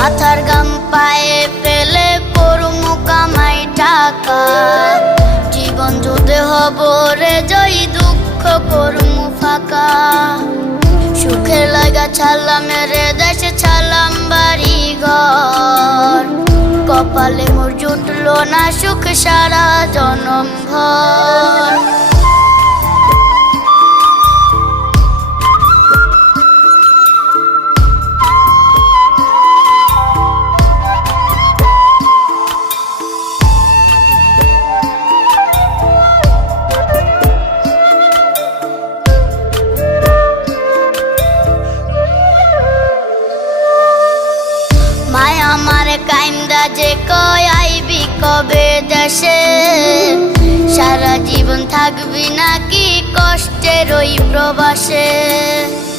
মাথার গাম পায়ে ফেলে করমু কামাই টাকা, জীবন যুদ্ধে হব রে জয়ী, দুঃখ করমু ফাঁকা। সুখের লাগা ছাড়লাম রে দেশে, ছাড়লাম বাড়ি ঘর, কপালে মোর জুটলো না সুখ সারা জনম ভর। মায়া আমারে কাইন্দা যে কয় আইবি কবে দেশে, সারা জীবন থাকবি নাকি কষ্টের ওই প্রবাসে।